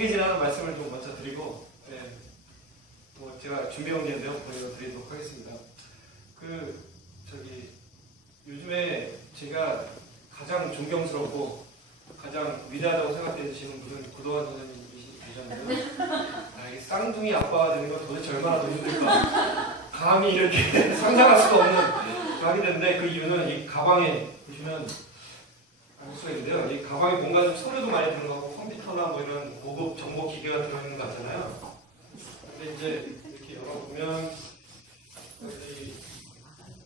공개지라는 말씀을 좀 먼저 드리고, 네, 뭐 제가 준비한 게 있는데요. 보여드리도록 하겠습니다. 요즘에 제가 가장 존경스럽고 가장 위대하다고 생각되시는 분은 구도환 선생님이셨는데요. 이 쌍둥이 아빠가 되는 건 도대체 얼마나 더 힘들까. 감히 이렇게 상상할 수가 없는 감이 됐는데, 그 이유는 이 가방에 보시면 알 수가 있는데요. 이 가방에 뭔가 좀 서류도 많이 들어가고 컴퓨터나 뭐 이런 고급 정보 기계가 들어있는 것 같잖아요. 근데 이제 이렇게 열어보면 여기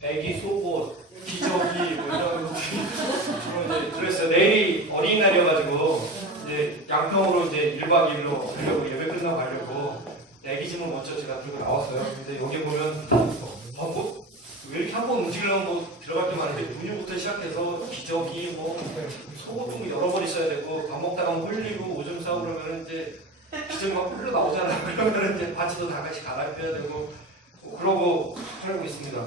애기 속옷, 기저귀 뭐 이런 것들이 들어있어요. 내일이 어린이날이어가지고 이제 양평으로 이제 1박 2일로 가려고, 예배 끝나고 가려고 애기 짐을 먼저 제가 들고 나왔어요. 근데 여기 보면 왜 이렇게 한번 움직이려면 뭐 들어갈 게 많은데, 분유부터 시작해서 기저귀, 뭐 속옷도 여러 번 있어야 되고, 밥 먹다가 흘리고 오줌 싸고 그러면 이제 기저귀 막 흘러 나오잖아요. 그러면 이제 바지도 다 같이 갈아입혀야 되고, 뭐 그러고 살고 있습니다.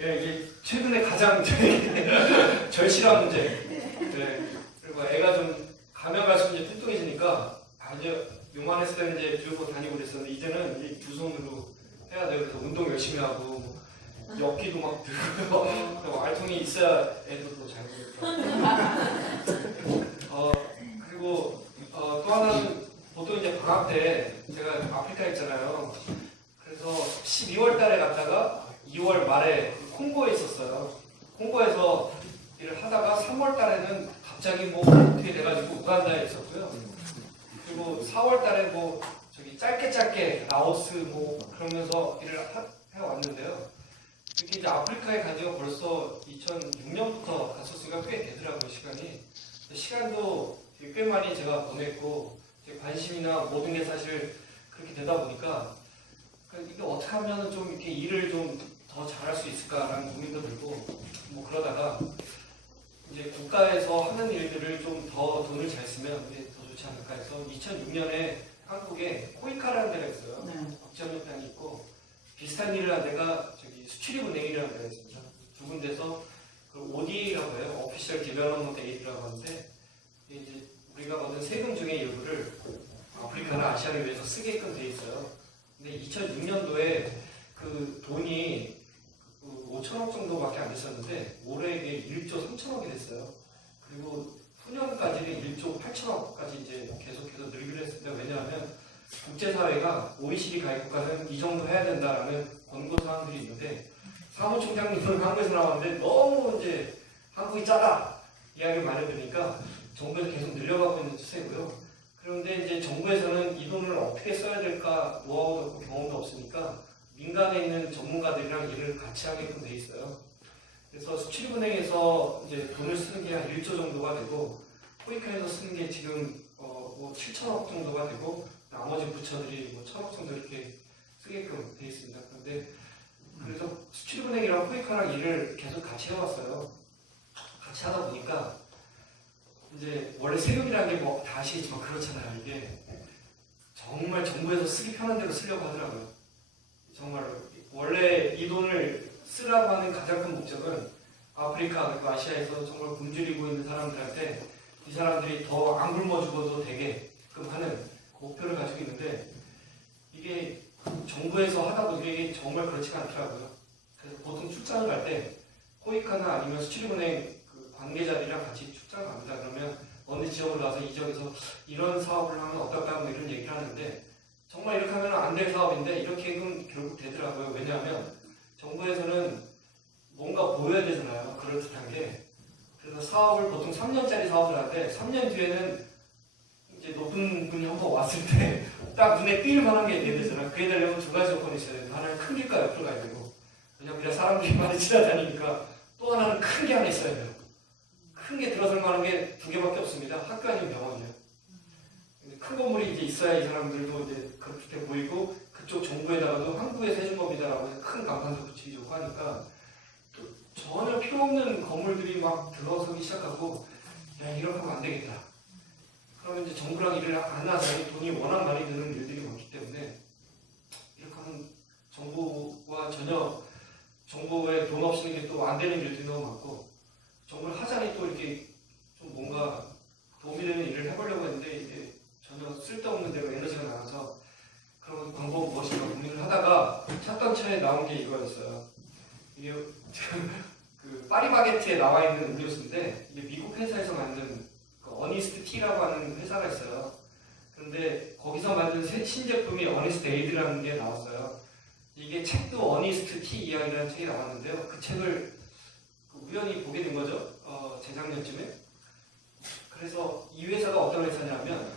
예, 이게 최근에 가장 절실한 문제. 네, 그리고 애가 좀 가면 갈수록 이제 뚱뚱해지니까, 이제 요만했을 때는 이제 들고 다니고 그랬었는데, 이제는 이 두 손으로 해야 돼요. 그래서 운동 열심히 하고, 엽기도 막 들고, 알통이 있어야 애들도 잘 보겠더라고요. 그리고 또 하나는, 보통 이제 방학 때 제가 아프리카에 있잖아요. 그래서 12월 달에 갔다가 2월 말에 콩고에 있었어요. 콩고에서 일을 하다가 3월 달에는 갑자기 뭐 어떻게 돼가지고 우간다에 있었고요. 그리고 4월 달에 뭐 저기 짧게 라오스 뭐 그러면서 일을 해왔는데요. 이렇게 이제 아프리카에 간 지가 벌써 2006년부터 갔었으니까 꽤 되더라고요, 시간이. 시간도 꽤 많이 제가 보냈고, 제 관심이나 모든 게 사실 그렇게 되다 보니까, 이게 어떻게 하면 좀 이렇게 일을 좀 더 잘할 수 있을까라는 고민도 들고, 뭐 그러다가 이제 국가에서 하는 일들을 좀 더 돈을 잘 쓰면 더 좋지 않을까 해서 2006년에 한국에 코이카라는 데가 있어요. 국제협력단이 있고, 비슷한 일을 한 데가 저기 수출입은행이라는 데가 있습니다. 두 군데서 ODA라고 해요. 오피셜 디벨롭먼트 에이드라고 하는데, 이제 우리가 얻은 세금 중에 일부를 아프리카나 아시아를 위해서 쓰게끔 돼 있어요. 근데 2006년도에 그 돈이 5천억 정도밖에 안 됐었는데, 올해 이게 1조 3천억이 됐어요. 그리고 후년까지는 1조 8천억까지 이제 계속해서 늘기로 했습니다. 왜냐하면 국제사회가 OECD 가입국가는 이 정도 해야 된다라는 권고사항들이 있는데, 사무총장님은 한국에서 나왔는데 너무 이제 한국이 짜다 이야기를 많이 들으니까 정부에서 계속 늘려가고 있는 추세고요. 그런데 이제 정부에서는 이 돈을 어떻게 써야 될까 노하우도 없고 경험도 없으니까 민간에 있는 전문가들이랑 일을 같이 하게끔 돼 있어요. 그래서 수출입은행에서 이제 돈을 쓰는 게 한 1조 정도가 되고, 코이카에서 쓰는 게 지금 뭐 7천억 정도가 되고, 나머지 부처들이 뭐 1천억 정도 이렇게 쓰게끔 돼 있습니다. 그런데 그래서 수출입은행이랑 코이카랑 일을 계속 같이 해왔어요. 같이 하다 보니까 이제 원래 세금이라는 게 뭐 다 아시겠지만 그렇잖아요. 이게 정말 정부에서 쓰기 편한 대로 쓰려고 하더라고요. 정말로 원래 이 돈을 쓰라고 하는 가장 큰 목적은 아프리카 그리고 아시아에서 정말 굶주리고 있는 사람들한테 이 사람들이 더 안 굶어 죽어도 되게끔 하는 목표를 가지고 있는데, 이게 정부에서 하다 보니 이게 정말 그렇지가 않더라고요. 그래서 보통 출장을 갈 때 코이카나 아니면 수출입은행 그 관계자들이랑 같이 출장을 갑니다. 그러면 어느 지역을 가서 이 지역에서 이런 사업을 하면 어떨까 뭐 이런 얘기를 하는데, 정말 이렇게 하면 안 될 사업인데 이렇게 결국 되더라고요. 왜냐하면 정부에서는 뭔가 보여야 되잖아요. 그럴듯한 게. 그래서 사업을 보통 3년짜리 사업을 하는데 3년 뒤에는 이제 높은 분이 한번 왔을 때 딱 눈에 띌 만한 게 돼야 되잖아요. 그게 되려면 두 가지 조건이 있어야 돼요. 하나는 큰 길가 옆으로 가야 되고, 왜냐면 그냥 사람들이 많이 지나다니니까. 또 하나는 큰 게 하나 있어야 돼요. 큰 게 들어설 만한 게 두 개밖에 없습니다. 학교 아니면 병원이에요. 큰 건물이 이제 있어야 이 사람들도 이제 그렇게 보이고, 그쪽 정부에다가도 한국에서 해준 겁니다라고 해서 큰 간판도 붙이기 좋고 하니까, 또 전혀 필요 없는 건물들이 막 들어서기 시작하고, 야, 이렇게 하면 안 되겠다. 그러면 이제 정부랑 일을 안 하자니 돈이 워낙 많이 드는 일들이 많기 때문에, 이렇게 하면 정부와 전혀 정부에 돈 없이는 게 또 안 되는 일들이 너무 많고, 정부를 하자니 또 이렇게 좀 뭔가 바게트에 나와 있는 음료수인데 이게 미국 회사에서 만든 그 어니스트 티라고 하는 회사가 있어요. 그런데 거기서 만든 신제품이 어니스트 에이드라는 게 나왔어요. 이게 책도 어니스트 티 이야기라는 책이 나왔는데요. 그 책을 우연히 보게 된 거죠. 재작년쯤에. 그래서 이 회사가 어떤 회사냐면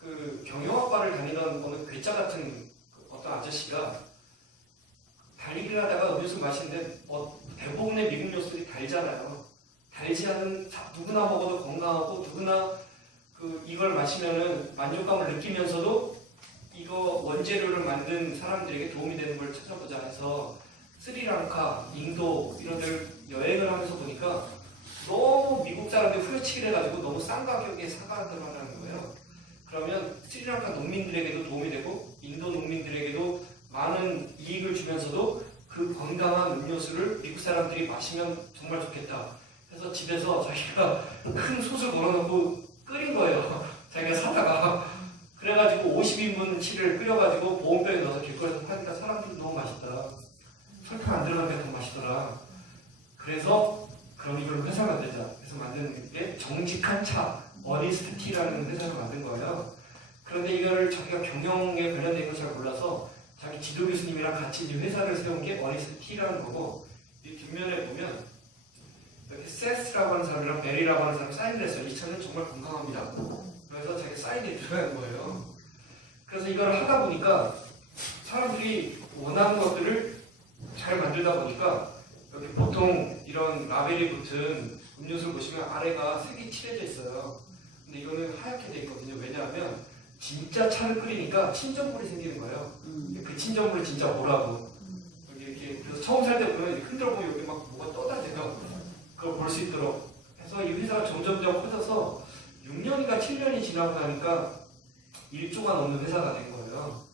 그 경영학과를 다니던 어느 괴짜 같은 어떤 아저씨가 달리기를 하다가 음료수 마시는데 대부분의 미국 음료수들이 달잖아요. 달지 않은 누구나 먹어도 건강하고 누구나 이걸 마시면은 만족감을 느끼면서도 이거 원재료를 만든 사람들에게 도움이 되는 걸 찾아보자 해서 스리랑카, 인도 이런 데를 여행을 하면서 보니까 너무 미국 사람들이 후려치기를 해가지고 너무 싼 가격에 사가더라는 거예요. 그러면 스리랑카 농민들에게도 도움이 되고 인도 농민들에게도 많은 이익을 주면서도 그 건강한 음료수를 미국 사람들이 마시면 정말 좋겠다. 그래서 집에서 자기가 큰 솥을 걸어놓고 끓인 거예요. 자기가 사다가. 그래가지고 50인분 치를 끓여가지고 보온병에 넣어서 길거리에서 파니까 사람들이 너무 맛있다. 설탕 안 들어가니까 더 맛있더라. 그래서 그럼 이걸 회사 만들자. 그래서 만든 게 정직한 차, 어니스트 티라는 회사를 만든 거예요. 그런데 이거를 자기가 경영에 관련된 걸 잘 몰라서 자기 지도 교수님이랑 같이 이 회사를 세운 게 어니스트 티라는 거고, 이 뒷면에 보면 이렇게 세스라고 하는 사람이랑 베리라고 하는 사람이 사인을 했어요. 이 차는 정말 건강합니다. 그래서 자기 사인이 들어간 거예요. 그래서 이걸 하다 보니까 사람들이 원하는 것들을 잘 만들다 보니까 여기 보통 이런 라벨이 붙은 음료수를 보시면 아래가 색이 칠해져 있어요. 근데 이거는 하얗게 돼 있거든요. 왜냐하면 진짜 차를 끓이니까 친전물이 생기는 거예요. 그 친전물이 진짜 뭐라고. 여기 이렇게 그래서 처음 살 때 보면 흔들어 보면 여기 막 뭐가 떠다녀요. 그걸 볼 수 있도록 해서 이 회사가 점점점 커져서 6년인가 7년이 지나고 나니까 1조가 넘는 회사가 된 거예요.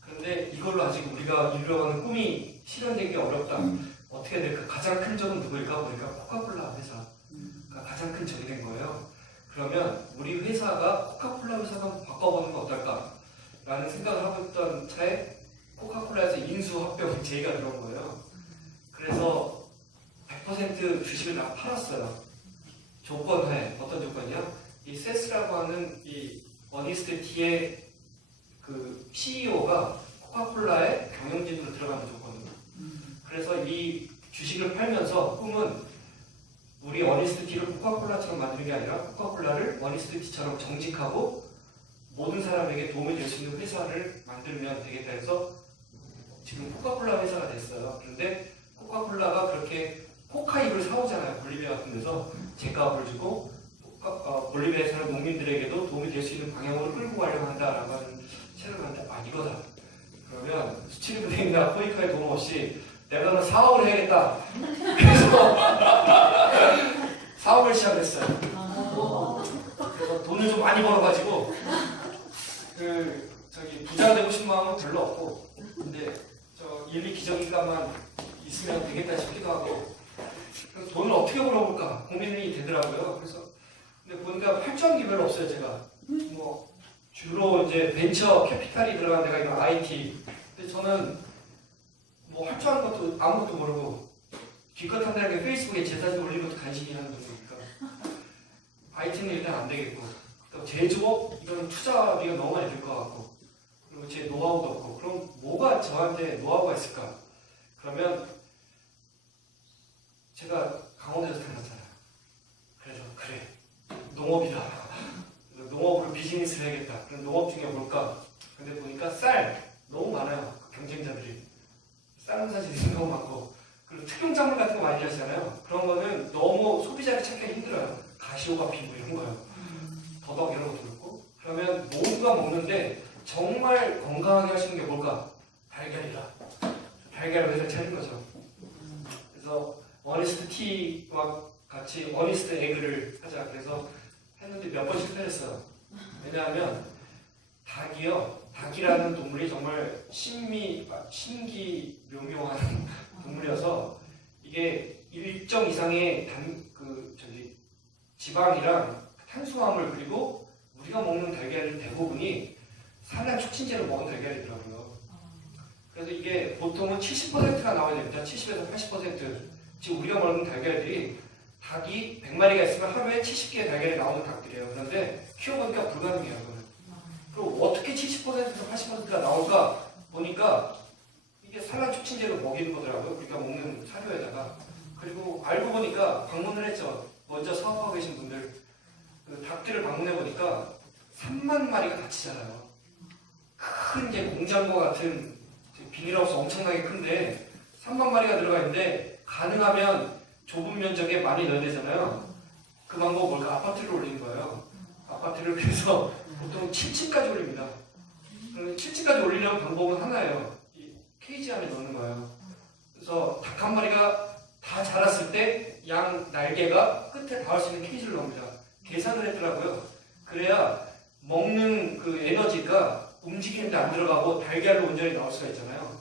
그런데 이걸로 아직 우리가 이루려고 하는 꿈이 실현되기 게 어렵다. 어떻게 될까? 가장 큰 적은 누구일까? 보니까 코카콜라 회사가 가장 큰 적이 된 거예요. 그러면 우리 회사가 코카콜라 회사가 한번 바꿔보는 건 어떨까? 라는 생각을 하고 있던 차에 코카콜라에서 인수합병 제의가 들어온 거예요. 그래서 100% 주식을 다 팔았어요. 조건하에. 어떤 조건이요? 이 세스라고 하는 이 어니스트 티의 그 CEO가 코카콜라의 경영진으로 들어가는 조건입니다. 그래서 이 주식을 팔면서 꿈은 우리 어니스트 티를 코카콜라처럼 만드는 게 아니라 코카콜라를 어니스트 티처럼 정직하고 모든 사람에게 도움이 될 수 있는 회사를 만들면 되겠다 해서 지금 코카콜라 회사가 됐어요. 그런데 코카콜라가 그렇게 코카잎을 사오잖아요. 볼리비아 같은 데서 제값을 주고 볼리비아에 사는 농민들에게도 도움이 될 수 있는 방향으로 끌고 가려고 한다라고 하는 책을 봤는데 이거다. 그러면 수출입은행이나 코이카의 도움 없이 내가 너 사업을 해야겠다. 그래서 사업을 시작했어요. 그래서 돈을 좀 많이 벌어가지고 부자가 되고 싶은 마음은 별로 없고, 근데 일리 기저귀값만 있으면 되겠다 싶기도 하고, 그래서 돈을 어떻게 벌어볼까 고민이 되더라고요. 그래서 근데 보니까 팔자한 별로 없어요. 제가 뭐 주로 이제 벤처 캐피탈이 들어간 데가 이거 IT. 근데 저는 뭐 할 줄 아는 것도 아무것도 모르고 기껏 한다는 게 페이스북에 제 사진 올리는 것도 간신히 하는 정도니까 IT는 일단 안 되겠고, 또 제조업 이거는 투자비가 너무 많이 들 것 같고, 그리고 제 노하우도 없고, 그럼 뭐가 저한테 노하우가 있을까? 그러면 제가 강원도에서 태어났잖아요. 그래서 그래 농업이다. 농업으로 비즈니스를 해야겠다. 그럼 농업 중에 뭘까? 근데 보니까 쌀 너무 많아요. 경쟁자들이. 쌀 농사지들이 너무 많고, 그리고 특용작물 같은 거 많이 하시잖아요. 그런 거는 너무 소비자를 찾기가 힘들어요. 가시오가 피고 이런 거요. 더덕 이런 것도 그렇고. 그러면 모두가 먹는데 정말 건강하게 하시는 게 뭘까? 달걀이다. 달걀 회사를 차린 거죠. 그래서 어니스트 티와 같이 어니스트 에그를 하자. 그래서 했는데 몇 번 실패했어요. 왜냐하면 닭이라는 동물이 정말 신기묘묘한 동물이어서 이게 일정 이상의 지방이랑 탄수화물, 그리고 우리가 먹는 달걀 대부분이 산란 촉진제로 먹은 달걀이더라고요. 그래서 이게 보통은 70%가 나와야 됩니다. 70에서 80%. 지금 우리가 먹는 달걀들이 닭이 100마리가 있으면 하루에 70개의 달걀이 나오는 닭들이에요. 그런데 키워보니까 불가능해요. 그거는. 그리고 어떻게 70%에서 80%가 나올까 보니까 이게 산란 촉진제로 먹이는 거더라고요. 우리가 먹는 사료에다가. 그리고 알고 보니까 방문을 했죠. 먼저 사업하고 계신 분들 그 닭들을 방문해 보니까 3만 마리가 같이 자라요. 큰 이제 공장과 같은 비닐하우스 엄청나게 큰데 3만 마리가 들어가 있는데 가능하면 좁은 면적에 많이 넣어야 되잖아요. 그 방법 뭘까? 아파트를 올리는 거예요. 아파트를 그래서 보통 7층까지 올립니다. 7층까지 올리려면 방법은 하나예요. 이 케이지 안에 넣는 거예요. 그래서 닭 한 마리가 다 자랐을 때 양 날개가 끝에 닿을 수 있는 케이지를 넣습니다. 계산을 했더라고요. 그래야 먹는 그 에너지가 움직이는데 안 들어가고 달걀로 온전히 나올 수가 있잖아요.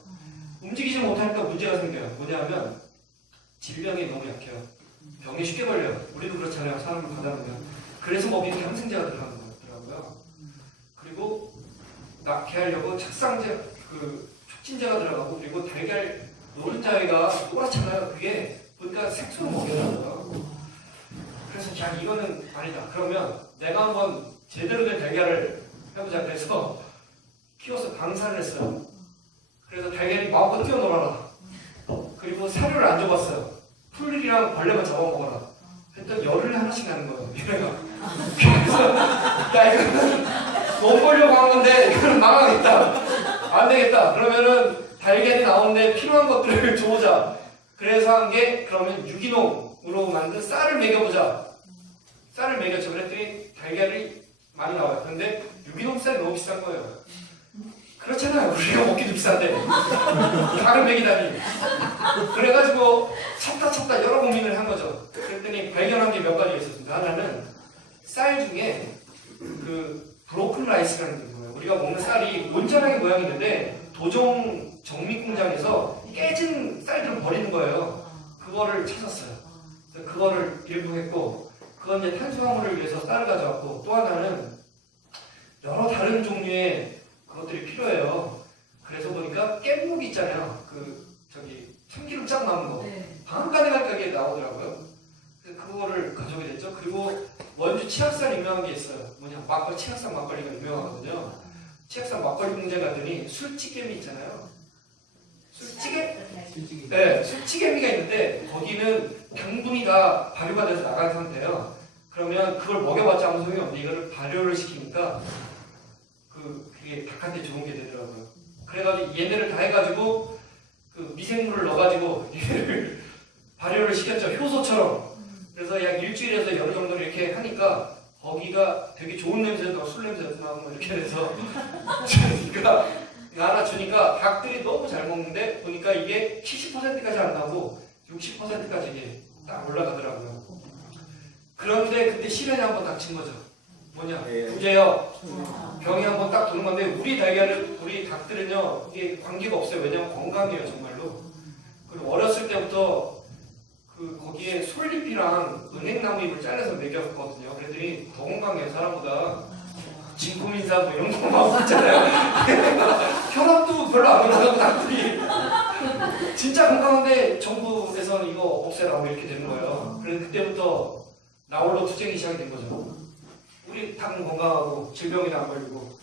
움직이지 못하니까 문제가 생겨요. 뭐냐면 질병이 너무 약해요. 병이 쉽게 걸려요. 우리도 그렇잖아요. 사람을 가다 보면. 그래서 먹이는 게 항생제가 들어가는 거더라고요. 그리고 낳게 하려고 착상제, 그 촉진제가 들어가고, 그리고 달걀 노른자위가 또랗잖아요. 그게 보니까 색소로 먹여요. 그래서 야 이거는 아니다. 그러면 내가 한번 제대로 된 달걀을 해보자. 그래서 키워서 방사를 했어요. 그래서 달걀이 마음껏 뛰어놀아라. 그리고 사료를 안 줘봤어요. 풀이랑 벌레만 잡아먹어라. 했더니 열을 하나씩 나는 거예요. 얘네가. 그래서 야 이거는 돈 벌려고 한 건데 이거는 망하겠다. 안 되겠다. 그러면은 달걀이 나오는데 필요한 것들을 줘보자. 그래서 한 게 그러면 유기농으로 만든 쌀을 먹여보자. 쌀을 먹였죠. 그랬더니 달걀이 많이 나와요. 그런데 유기농 쌀이 너무 비싼 거예요. 그렇잖아요. 우리가 먹기도 비싼데 닭을 먹이다니. 그래가지고 찾다 여러 고민을 한 거죠. 그랬더니 발견한 게 몇 가지가 있었습니다. 하나는 쌀 중에 그 브로큰 라이스라는 게 있어요. 우리가 먹는 쌀이 온전하게 모양이 있는데 도종 정밀공장에서 깨진 쌀들을 버리는 거예요. 그거를 찾았어요. 그래서 그거를 일부 했고, 그건 이제 탄수화물을 위해서 쌀을 가져왔고, 또 하나는 여러 다른 종류의 그것들이 필요해요. 그래서 보니까 깻묵 있잖아요. 참기름 쫙 남은 거. 방앗간에 가격에 나오더라고요. 그래서 그거를 가져오게 됐죠. 그리고 원주 치악산 유명한 게 있어요. 뭐냐, 치악산 막걸리가 유명하거든요. 치악산 막걸리 공장 갔더니 술찌개미 있잖아요. 술찌개? 네, 술찌개미가 있는데 거기는 당분이 다 발효가 돼서 나간 상태예요. 그러면 그걸 먹여봤자 아무 소용이 없는데 이거를 발효를 시키니까 그게 닭한테 좋은 게 되더라고요. 그래가지고 얘네를 다 해가지고 그 미생물을 넣어가지고 얘를 발효를 시켰죠. 효소처럼. 그래서 약 일주일에서 열흘 정도 이렇게 하니까 거기가 되게 좋은 냄새도 나고 술 냄새도 나고 이렇게 돼서 그러니까 하나 주니까 닭들이 너무 잘 먹는데 보니까 이게 70%까지 안 나고 60%까지 이게 딱 올라가더라고요. 그런데 그때 시련이 한번 닥친 거죠. 뭐냐? 부재요. 병이 한번 딱 도는 건데 우리 닭들은요 이게 관계가 없어요. 왜냐면 건강해요 정말로. 그리고 어렸을 때부터 거기에 솔잎이랑 은행나무잎을 잘라서 먹였거든요. 그랬더니 더 건강해요 사람보다. 진코민사 뭐 이런 거 막 먹잖아요. 혈압도 별로 안 올라가고 닭들이 진짜 건강한데 정부에서는 이거 없애라고 이렇게 되는 거예요. 그래서 그때부터 나홀로 투쟁이 시작이 된 거죠. 우리 닭은 건강하고 질병이도 안 걸리고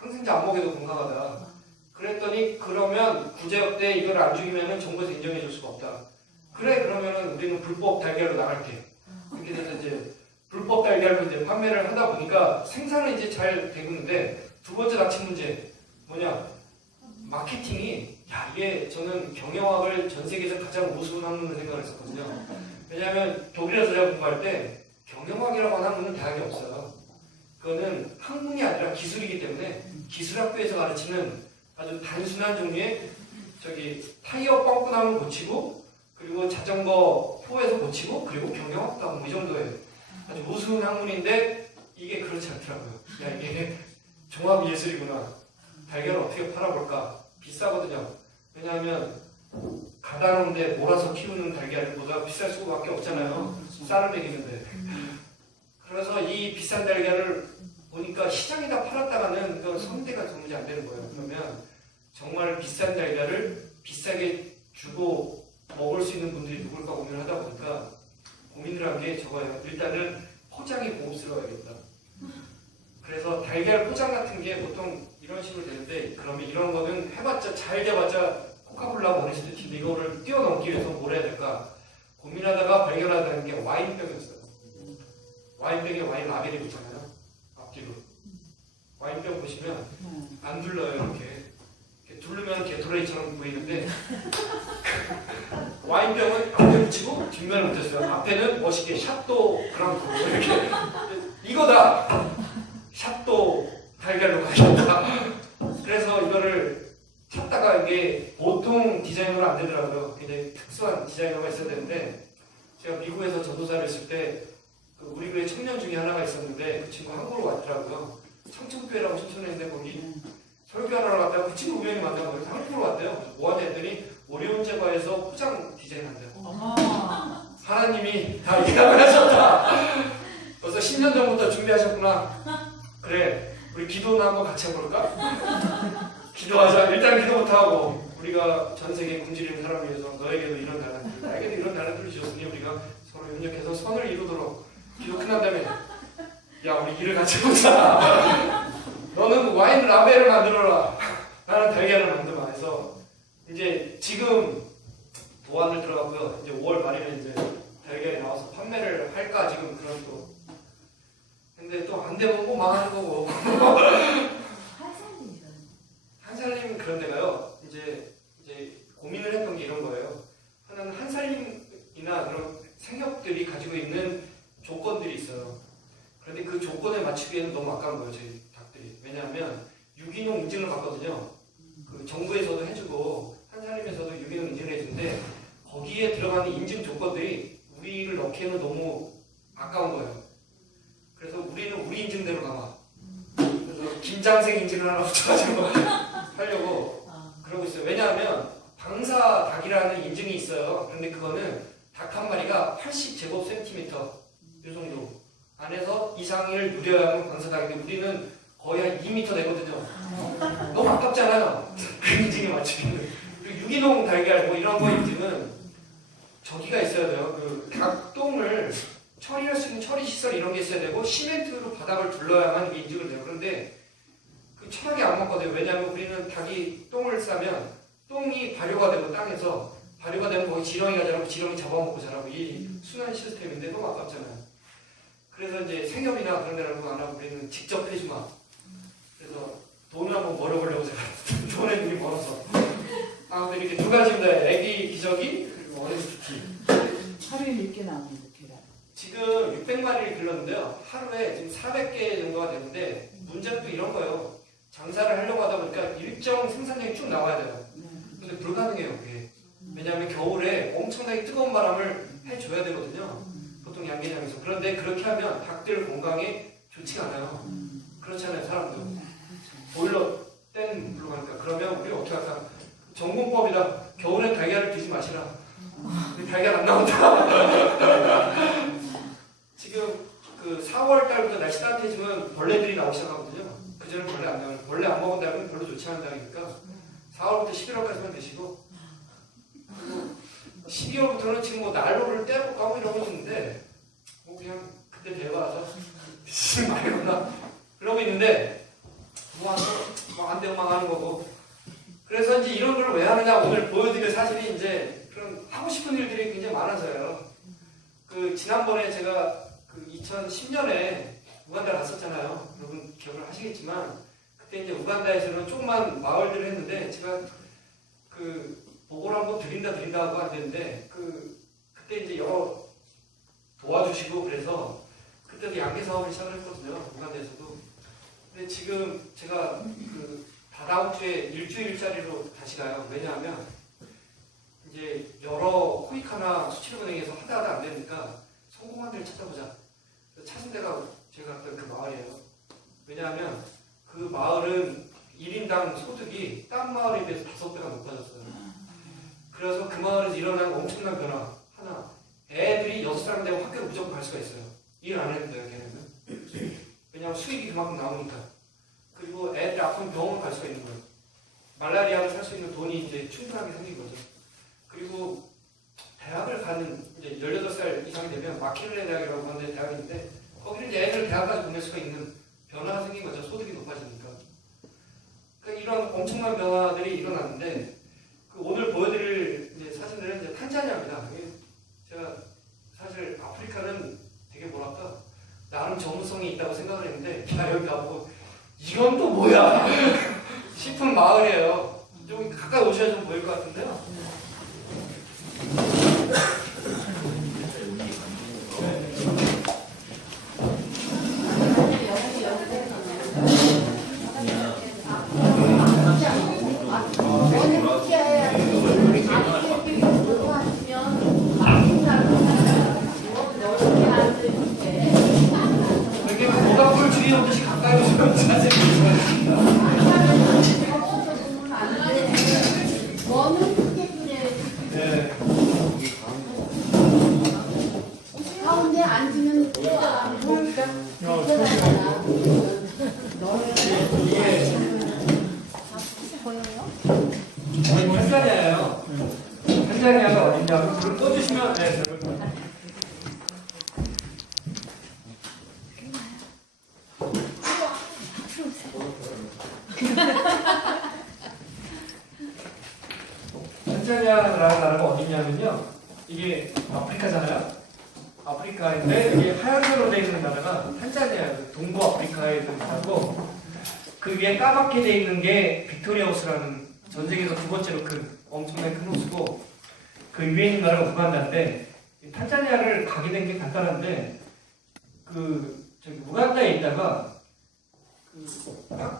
항생제 안 먹여도 건강하다. 그랬더니 그러면 구제역 때 이걸 안 죽이면은 정부에서 인정해 줄 수가 없다. 그래 그러면은 우리는 불법 달걀로 나갈게. 이렇게 돼서 이제 불법 달걀로 이제 판매를 하다 보니까 생산은 이제 잘 되고 있는데 두 번째 닥친 문제 뭐냐? 마케팅이 이게 저는 경영학을 전 세계에서 가장 우스운 학문을 생각을 했었거든요. 왜냐하면 독일에서 제가 공부할 때 경영학이라고 하는 학문은 대학에 없어요. 그거는 학문이 아니라 기술이기 때문에 기술학교에서 가르치는 아주 단순한 종류의 타이어 뻥꾸 나면 고치고 그리고 자전거 포에서 고치고 그리고 경영학도 하고 이 정도예요. 아주 우스운 학문인데 이게 그렇지 않더라고요. 이게 종합예술이구나. 달걀을 어떻게 팔아볼까? 비싸거든요. 왜냐하면 가다 놓은데 몰아서 키우는 달걀보다 비쌀 수밖에 없잖아요. 쌀을 먹이는데. 그래서 이 비싼 달걀을 보니까 시장에다 팔았다가는 그 손대가 도무지 안 되는 거예요. 그러면 정말 비싼 달걀을 비싸게 주고 먹을 수 있는 분들이 누굴까 고민을 하다 보니까 고민을 한 게 저거예요. 일단은 포장이 고급스러워야겠다. 그래서 달걀 포장 같은 게 보통 이런 식으로 되는데, 그러면 이런 거는 해봤자 잘 돼봤자 코카콜라 원에스트 이거를 뛰어넘기 위해서 뭘 해야 될까 고민하다가 발견하다는 게 와인병이었어요. 와인병에 와인 라벨이 있잖아요. 앞뒤로. 와인병 보시면 안 둘러요. 이렇게 두르면 게토레이처럼 보이는데 와인병은 앞에 붙이고 뒷면을 붙였어요. 앞에는 멋있게 샤또 그랑크 이렇게 이거다. 샤또 달걀로 가셨다. 그래서 이거를 찾다가 이게 보통 디자이너로 안 되더라고요. 굉장히 특수한 디자이너가 있어야 되는데, 제가 미국에서 전도사를 했을 때 우리 교회 청년 중에 하나가 있었는데 그 친구 한국으로 왔더라고요. 청천교회라고 신청했는데 거기 설교하러 갔다가 그 친구 우연히 만나고 그래서 한국으로 왔대요. 뭐하냐 했더니 오리온 제과에서 포장 디자인한대요. 하나님이 다 일을 하셨다. 벌써 10년 전부터 준비하셨구나. 그래, 우리 기도나 한번 같이 해볼까? 기도하자. 일단 기도부터 하고, 우리가 전 세계 굶주리는 사람을 위해서 너에게도 이런 달란트, 나에게도 이런 달란트를 주셨으니 우리가 서로 협력해서 선을 이루도록 기도 끝난 다음에 야, 우리 일을 같이 해보자. 너는 와인 라벨을 만들어라. 나는 달걀을 만들어. 해서 이제 지금 도안을 들어가고요. 이제 5월 말이면 이제 달걀이 나와서 판매를 할까 지금 그런 또. 근데 또 안 되면 뭐 망하는 거고. 한살림 그런 데가요. 이제 고민을 했던 게 이런 거예요. 하나는 한살림이나 그런 생협들이 가지고 있는 조건들이 있어요. 그런데 그 조건에 맞추기에는 너무 아까운 거예요, 저희 닭들이. 왜냐하면 유기농 인증을 받거든요. 그 정부에서도 해주고 한살림에서도 유기농 인증을 해주는데 거기에 들어가는 인증 조건들이 우리를 넣기에는 너무 아까운 거예요. 그래서 우리는 우리 인증대로 가마. 그래서 김장생 인증을 하나 붙여가지고 하려고 그러고 있어요. 왜냐하면 방사 닭이라는 인증이 있어요. 그런데 그거는 닭 한 마리가 80제곱센티미터 이 정도 안에서 이상을 누려야만 방사닭인데 우리는 거의 한 2m 되거든요. 너무 아깝잖아요. 그 인증에 맞추기는. 그리고 유기농 달걀 뭐 이런 거 인증은 저기가 있어야 돼요. 그 닭똥을 처리할 수 있는 처리 시설 이런 게 있어야 되고 시멘트로 바닥을 둘러야만 이게 인증을 돼요. 그런데 그 철학이 안 맞거든요. 왜냐하면 우리는 닭이 똥을 싸면 똥이 발효가 되고 땅에서 발효가 되면 거기 지렁이가 자라고 지렁이 잡아먹고 자라고 이 순환 시스템인데 너무 아깝잖아요. 그래서 이제 생협이나 그런 데라고 안 하고 우리는 직접 해주마. 그래서 돈을 한번 벌어보려고 제가 돈에 눈이 멀어서 아무튼 이렇게 두 가지입니다. 애기 기저귀 그리고 어린 두끼. 하루에 몇 개 나오는데 계란? 지금 600마리를 길렀는데요. 하루에 지금 400개 정도가 되는데 문제는 또 이런 거예요. 장사를 하려고 하다 보니까 일정 생산량이 쭉 나와야 돼요. 근데 불가능해요, 그게. 왜냐하면 겨울에 엄청나게 뜨거운 바람을 해줘야 되거든요. 보통 양계장에서. 그런데 그렇게 하면 닭들 건강에 좋지가 않아요. 그렇잖아요, 사람도. 보일러 뗀 물로 가니까. 그러면 우리 어떻게 할까? 전공법이다. 겨울엔 달걀을 두지 마시라. 달걀 안 나온다. 지금 그 4월 달부터 날씨 따뜻해지면 벌레들이 나오기 시작하거든요. 그전에 벌레 안 나와요. 벌레 안 먹은 달은 별로 좋지 않은 달이니까 4월부터 11월까지만 되시고 12월부터는 지금 뭐 난로를 떼볼까 뭐 이러고 있는데 뭐 그냥 그때 대화하자 말거나 그러고 있는데 뭐 안 되면 망하는 거고. 그래서 이제 이런 걸 왜 하느냐 오늘 보여드릴 사실이 이제 그런 하고 싶은 일들이 굉장히 많아서요. 그 지난번에 제가 그 2010년에 우간다 갔었잖아요. 여러분 기억을 하시겠지만 그때 이제 우간다에서는 조그만 마을들을 했는데 제가 그 보고를 한번 드린다 하고 안 되는데 그때 이제 여러 도와주시고 그래서 그때도 양계 사업을 시작을 했거든요. 우간다에서도. 근데 지금 제가 그 다다음 주에 일주일짜리로 다시 가요. 왜냐하면 이제 여러 코이카나 수출은행에서 하다 안 되니까 성공한 데를 찾아보자. 찾은 데가 제가 갔던 그 마을이에요. 왜냐하면 그 마을은 1인당 소득이 딴 마을에 비해서 5배가 높아졌어요. 그래서 그 마을에서 일어난 엄청난 변화 하나. 애들이 6살 되면 학교를 무조건 갈 수가 있어요. 일 안 해도 돼요, 걔네는. 왜냐하면 수익이 그만큼 나오니까. 그리고 애들이 아프면 병원을 갈 수가 있는 거예요. 말라리아를 살 수 있는 돈이 이제 충분하게 생긴 거죠. 그리고 마킬레 대학이라고 하는 대학인데 거기는 이제 애들 대학까지 보낼 수가 있는 변화가 생긴 거죠. 소득이 높아지니까. 그러니까 이런 엄청난 변화들이 일어났는데 그 오늘 보여드릴 이제 사진들은 이제 탄자니아입니다. 제가 사실 아프리카는 되게 뭐랄까 나름 전문성이 있다고 생각을 했는데 여기 가보고 이건 또 뭐야 싶은 마을이에요. 좀 가까이 오셔야 좀 보일 것 같은데요. 이렇게 모닥불 주위에 오듯이 가까이 오시면 자세히 보시면 네. 가운데 앉으면 보니까 불편하잖아. 이게 탄자니아예요. 탄자니아가 어디냐면 불을 꺼주시면 네. 탄자니아라는 나라가 어디냐면요. 이게 아프리카잖아요. 아프리카인데 이게 하얀색으로 되어 있는 나라가 탄자니아예요. 동부 아프리카에 있는 나라고 그 위에 까맣게 되어 있는 게 빅토리아 호수라는 전 세계에서 두 번째로 큰 엄청나게 큰 호수고 그 위에 있는 나라가 우간다인데 탄자니아를 가게 된 게 간단한데 그 저기 우간다에 있다가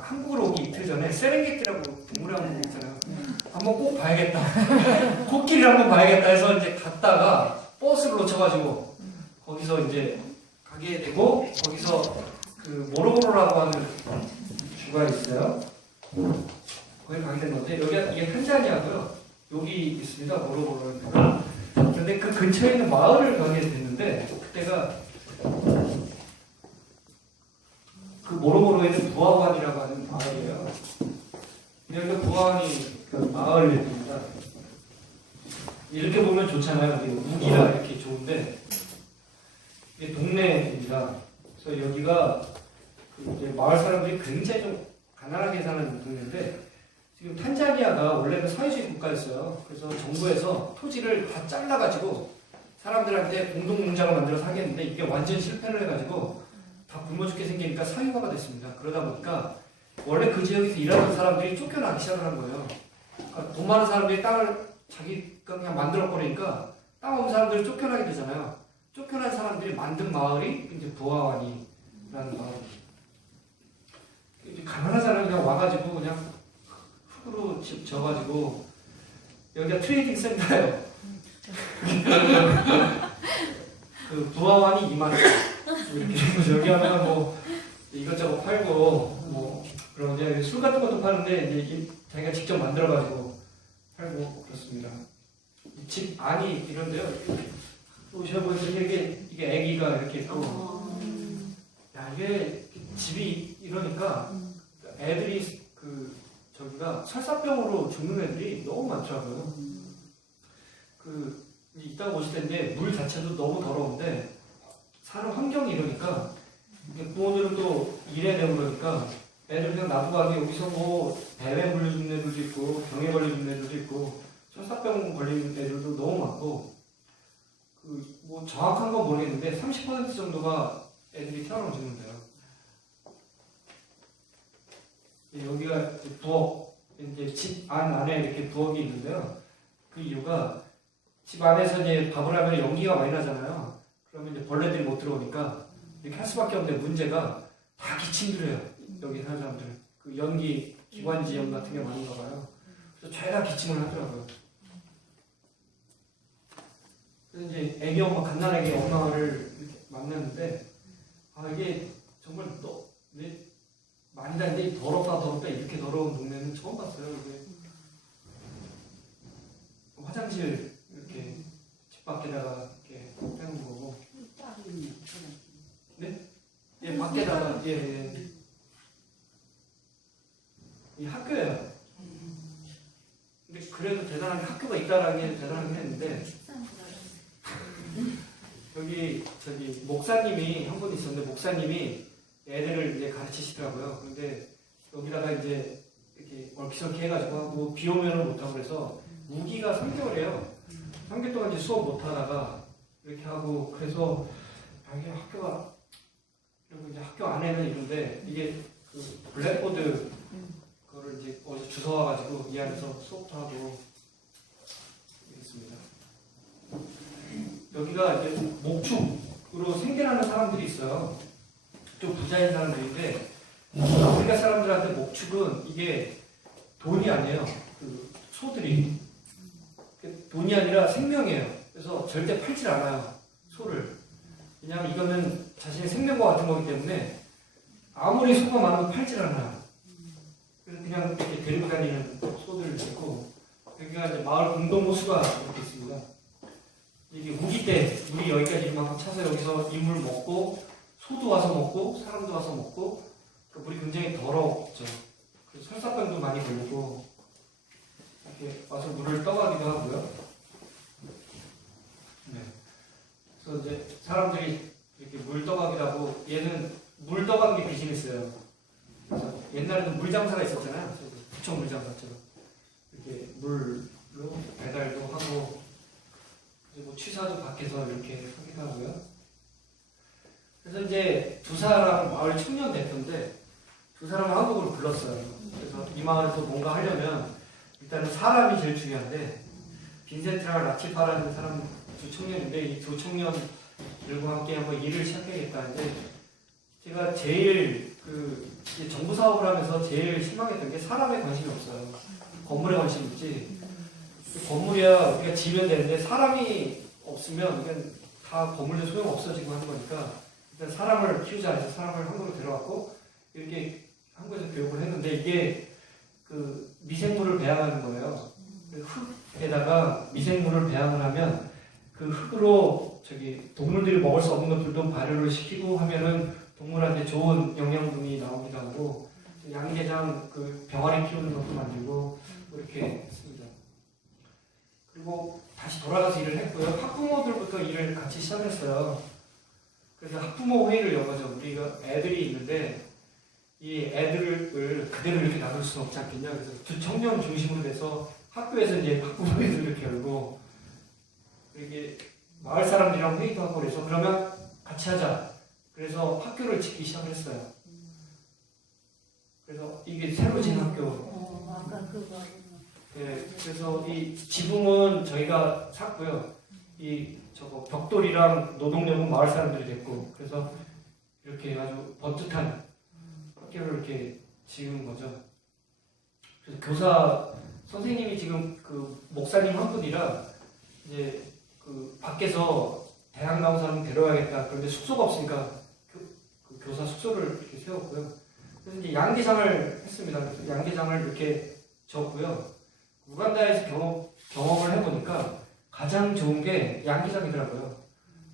한국으로 오기 이틀 전에 세렝게티라고 동물원이 있잖아요. 한번 꼭 봐야겠다. 코끼리를 한번 봐야겠다 해서 이제 갔다가 버스를 놓쳐가지고 거기서 이제 가게 되고 거기서 그 모로모로라고 하는 주가 있어요. 거기 가게 된 건데 여기가 이게 탄자니아고요. 여기 있습니다. 모로모로라는 데가. 근데 그 근처에 있는 마을을 가게 됐는데 그때가 그 모로모로에 있는 부하관이라고 하는 마을이에요. 여기가 부하관이 그 마을입니다. 이렇게 보면 좋잖아요. 무기라 이렇게 좋은데 이게 동네입니다. 그래서 여기가 그 이제 마을 사람들이 굉장히 좀 가난하게 사는 동네인데 지금 탄자니아가 원래는 사회주의 국가였어요. 그래서 정부에서 토지를 다 잘라가지고 사람들한테 공동농장을 만들어서 하겠는데 이게 완전 실패를 해가지고 다 굶어 죽게 생기니까 사유화가 됐습니다. 그러다 보니까 원래 그 지역에서 일하는 사람들이 쫓겨나기 시작을 한 거예요. 그러니까 돈 많은 사람들이 땅을 자기가 그냥 만들어버리니까 땅 없는 사람들이 쫓겨나게 되잖아요. 쫓겨난 사람들이 만든 마을이 이제 부하완이라는 마을이에요. 가난하잖아요. 그냥 와가지고 그냥 흙으로 집 져가지고 여기가 트레이딩 센터예요. 그 부하완이 2만 원. 이렇게 여기 하면 뭐 이것저것 팔고 뭐 그런 이제 술 같은 것도 파는데 이제 자기가 직접 만들어가지고 팔고 그렇습니다. 이 집 안이 이런데요. 오셔보시면 이게 아기가 이렇게 있고, 야 이게 집이 이러니까 애들이 그 저기가 설사병으로 죽는 애들이 너무 많더라고요. 그 이따가 보실 텐데 물 자체도 너무 더러운데 사는 환경이 이러니까 부모들은 또 일해 내고 그러니까 애들 그냥 놔두고 여기서 뭐 배에 걸려 죽는 애들도 있고 병에 걸려 죽는 애들도 있고 설사병 걸리는 애들도 너무 많고 그 뭐 정확한 건 모르겠는데 30% 정도가 애들이 태어나면 죽는데요. 여기가 부엌, 이제 집 안에 이렇게 부엌이 있는데요. 그 이유가 집 안에서 이제 밥을 하면 연기가 많이 나잖아요. 그러면 이제 벌레들이 못 들어오니까 이렇게 할 수밖에 없는데 문제가 다 기침들해요. 여기 사는 사람들은 그 연기 기관지염 같은 게 많은가 봐요. 그래서 죄다 기침을 하더라고요. 그래서 이제 애기 엄마 갓난아기 엄마를 이렇게 만났는데 이게 정말 많이 다니는데 더럽다 이렇게 더러운 동네는 처음 봤어요. 이게 화장실 이렇게 집 밖에다가 이렇게 빼놓은 거고. 네? 예, 밖에다가 예. 이 학교예요. 근데 그래도 대단한 학교가 있다라는 게 대단하긴 했는데 여기 우리 저기 목사님이 한 분 있었는데 목사님이 애들을 이제 가르치시더라고요. 그런데 여기다가 이제 이렇게 얼키설키 해가지고 하고 비 오면은 못하고 그래서 무기가 3개월이에요. 3개월 동안 이제 수업 못하다가 이렇게 하고 그래서 이게 학교가 그리고 이제 학교 안에는 이런데 이게 그 블랙보드 그거를 이제 어디서 주워와가지고 이 안에서 수업도 하고 있습니다. 여기가 이제 목축으로 생계하는 사람들이 있어요. 좀 부자인 사람들인데 아프리카 사람들한테 목축은 이게 돈이 아니에요. 그 소들이 돈이 아니라 생명이에요. 그래서 절대 팔질 않아요. 소를. 왜냐하면 이거는 자신의 생명과 같은 거기 때문에 아무리 소가 많아도 팔질 않아요. 그래서 그냥 이렇게 데리고 다니는 소들을 있고 여기가 이제 마을 공동호수가 이렇게 있습니다. 이게 우기 때 물이 여기까지 이만큼 차서 여기서 이물 먹고 소도 와서 먹고 사람도 와서 먹고 그 물이 굉장히 더럽죠. 그래서 설사병도 많이 걸리고 이렇게 와서 물을 떠가기도 하고요. 네. 그래서 이제 사람들이 이렇게 물 떠가기도 하고 얘는 물 떠가기 비즈니스예요. 그래서 옛날에는 물장사가 있었잖아요. 부천 물장사처럼 이렇게 물로 배달도 하고 그리고 취사도 밖에서 이렇게 하기도 하고요. 그래서 이제 두 사람 마을 청년 대표인데 두 사람을 한국으로 불렀어요. 그래서 이 마을에서 뭔가 하려면 일단은 사람이 제일 중요한데 빈센트랑 라티파라는 사람 두 청년인데 이 두 청년들과 함께 한번 일을 시작해야겠다는데 제가 제일 정부 사업을 하면서 제일 실망했던 게 사람에 관심이 없어요. 건물에 관심이 있지. 건물이야 우리가 지으면 되는데 사람이 없으면 그냥 다 건물도 소용 없어지고 하는 거니까 일단 사람을 키우자 해서 사람을 한국으로 데려왔고 이렇게 한국에서 교육을 했는데 이게 그 미생물을 배양하는 거예요. 흙에다가 미생물을 배양을 하면 그 흙으로 저기 동물들이 먹을 수 없는 것들도 발효를 시키고 하면은 동물한테 좋은 영양분이 나오기도 하고 양계장 그 병아리 키우는 것도 만들고 이렇게 했습니다. 그리고 다시 돌아가서 일을 했고요. 학부모들부터 일을 같이 시작했어요. 그래서 학부모 회의를 열어서 우리가 애들이 있는데 이 애들을 그대로 이렇게 놔둘 수는 없지 않겠냐. 그래서 두 청년 중심으로 돼서 학교에서 이제 학부모 회의를 이렇게 열고 이게 마을 사람들이랑 회의도 하고 그래서 그러면 같이 하자. 그래서 학교를 짓기 시작했어요. 그래서 이게 새로 진 학교. 아까 그거. 네, 그래서 이 지붕은 저희가 샀고요. 이 저거 벽돌이랑 노동력은 마을 사람들이 됐고, 그래서 이렇게 아주 번듯한 학교를 이렇게 지은 거죠. 그래서 교사 선생님이 지금 그 목사님 한 분이라 이제 그 밖에서 대학 나온 사람 데려와야겠다. 그런데 숙소가 없으니까 그 교사 숙소를 이렇게 세웠고요. 그래서 이제 양계장을 했습니다. 그래서 양계장을 이렇게 졌고요. 우간다에서 경험을 해보니까 가장 좋은 게 양계장이더라고요.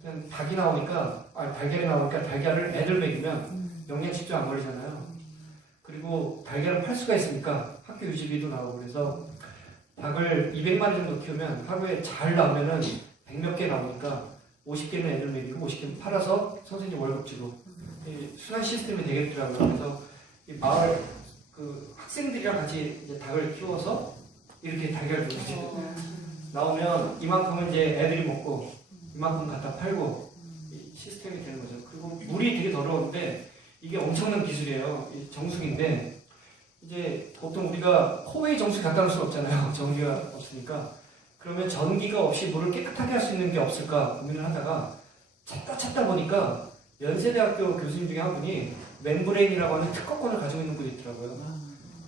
그냥 닭이 나오니까, 달걀이 나오니까 달걀을 애들 먹이면 영양실조 안 걸리잖아요. 그리고 달걀을 팔 수가 있으니까 학교 유지비도 나오고 그래서 닭을 200마리 정도 키우면 하루에 잘 나오면은 100몇 개 나오니까 50개는 애들 먹이고 50개는 팔아서 선생님 월급 주고 순환 시스템이 되겠더라고요. 그래서 이 마을 그 학생들이랑 같이 이제 닭을 키워서 이렇게 달걀을 나오면 이만큼은 이제 애들이 먹고 이만큼 갖다 팔고 이 시스템이 되는 거죠. 그리고 물이 되게 더러운데 이게 엄청난 기술이에요. 이 정수기인데 이제 보통 우리가 코웨이 정수기 갖다 놓을 수 없잖아요. 전기가 없으니까. 그러면 전기가 없이 물을 깨끗하게 할 수 있는 게 없을까 고민을 하다가 찾다 보니까 연세대학교 교수님 중에 한 분이 멤브레인이라고 하는 특허권을 가지고 있는 분이 있더라고요.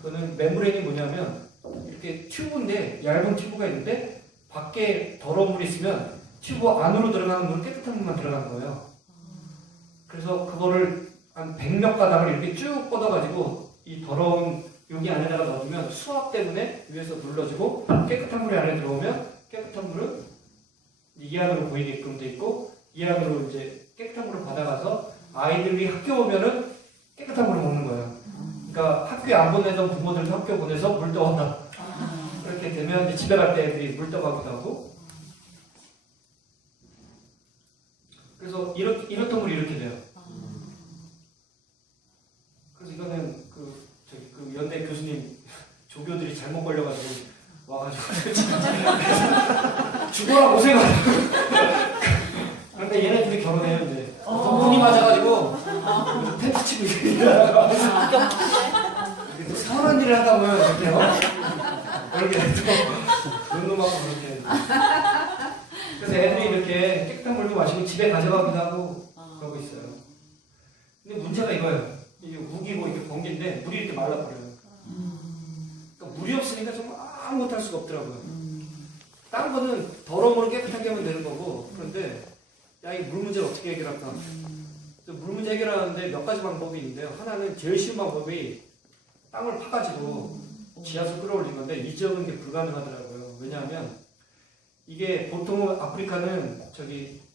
그거는 멤브레인이 뭐냐면 이렇게 튜브인데 얇은 튜브가 있는데 밖에 더러운 물이 있으면 튜브 안으로 들어가는 물은 깨끗한 물만 들어가는 거예요. 그래서 그거를 한 100몇 가닥을 이렇게 쭉 뻗어가지고 이 더러운 여기 안에다가 넣어주면 수압 때문에 위에서 눌러지고 깨끗한 물이 안에 들어오면 깨끗한 물은 이 안으로 보이게끔 돼 있고 이 안으로 이제 깨끗한 물을 받아가서 아이들이 학교 오면은 깨끗한 물을 먹는 거예요. 그러니까 학교에 안 보내던 부모들도 학교 보내서 물 떠온다. 그렇게 되면 이제 집에 갈 때 애들이 물 떠가기도 하고. 그래서 이런 동물이 이렇게 돼요. 그래서 이거는 그 연대 교수님 조교들이 잘못 걸려가지고 와가지고 죽어라 고생하라고. 그런데 얘네 둘이 결혼해요 이제. 눈이 맞아가지고 텐트 치고 이러다가 서운한 일을 하다 보면 이렇게 또 눈누마고 그렇게. 그래서 애들이 이렇게 깨끗한 물도 마시고 집에 가져가기도 하고 그러고 있어요. 근데 문제가 이거예요. 이게 우기고 이게 번개인데 물이 이렇게 말라버려요. 그러니까 물이 없으니까 정말 아무것도 할 수가 없더라고요. 다른 거는 더러운 물을 깨끗하게 하면 되는 거고, 그런데 야, 이 물 문제를 어떻게 해결할까? 물 문제 해결하는데 몇 가지 방법이 있는데요. 하나는 제일 쉬운 방법이 땅을 파가지고 지하수 끌어올린 건데 이 지역은 이게 불가능하더라고요. 왜냐하면 이게 보통 아프리카는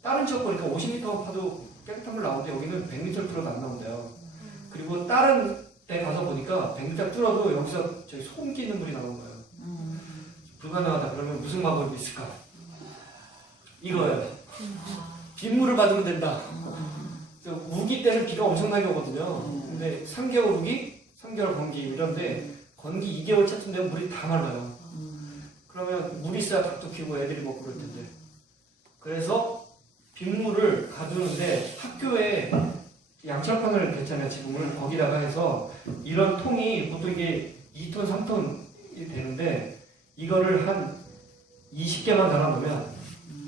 다른 지역 보니까 50m 파도 깨끗한 물 나오는데 여기는 100m 뚫어도 안 나온대요. 그리고 다른 데 가서 보니까 100m 뚫어도 여기서 소금 끼는 물이 나오는 거예요. 불가능하다. 그러면 무슨 방법이 있을까? 이거예요. 빗물을 받으면 된다. 우기 때는 비가 엄청나게 오거든요. 근데 3개월 우기, 3개월 건기 이런데 건기 2개월 차쯤 되면 물이 다 말라요. 그러면 물이 있어야 닭도 키우고 애들이 먹고 그럴 텐데. 그래서 빗물을 가두는데 학교에 양철판을 댔잖아요. 지금은 거기다가 해서 이런 통이 보통 이게 2톤, 3톤이 되는데 이거를 한 20개만 달아놓으면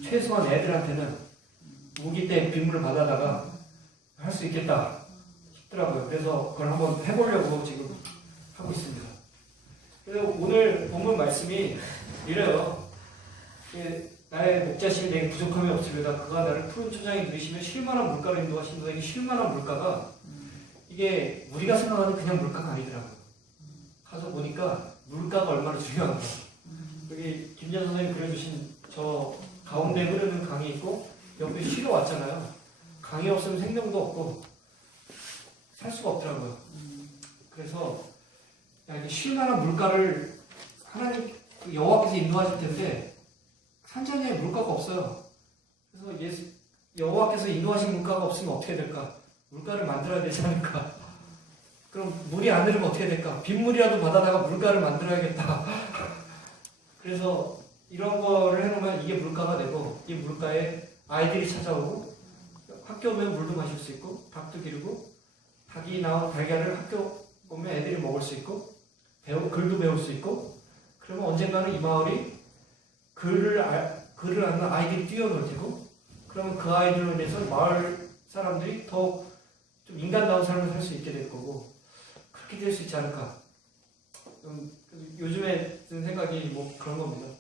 최소한 애들한테는 우기 때 빗물을 받아다가 할 수 있겠다 싶더라고요. 그래서 그걸 한번 해보려고 지금 하고 있습니다. 그래서 오늘 본문 말씀이 이래요. 나의 목자심이 내게 부족함이 없으리다. 그가 나를 푸른 초장에 누이시며 쉴만한 물가로 인도하신다. 이 쉴만한 물가가 이게 우리가 생각하는 그냥 물가가 아니더라고요. 가서 보니까 물가가 얼마나 중요한가. 여기 김전 선생님 그려주신 저 가운데 흐르는 강이 있고 옆에 쉬러 왔잖아요. 강이 없으면 생명도 없고 살 수가 없더라고요. 그래서 이 쉴만한 물가를 하나님 여호와께서 인도하실 텐데 산전에 물가가 없어요. 그래서 여호와께서 인도하신 물가가 없으면 어떻게 될까? 물가를 만들어야 되지 않을까? 그럼 물이 안 흐르면 어떻게 될까? 빗물이라도 받아다가 물가를 만들어야겠다. 그래서 이런 거를 해놓으면 이게 물가가 되고 이 물가에 아이들이 찾아오고 학교 오면 물도 마실 수 있고 닭도 기르고 닭이 나온 달걀을 학교 오면 애들이 먹을 수 있고 글도 배울 수 있고 그러면 언젠가는 이 마을이 글을 아는 아이들이 뛰어놀 테고 그러면 그 아이들로 인해서 마을 사람들이 더 좀 인간다운 삶을 살 수 있게 될 거고 그렇게 될 수 있지 않을까. 요즘에 든 생각이 뭐 그런 겁니다.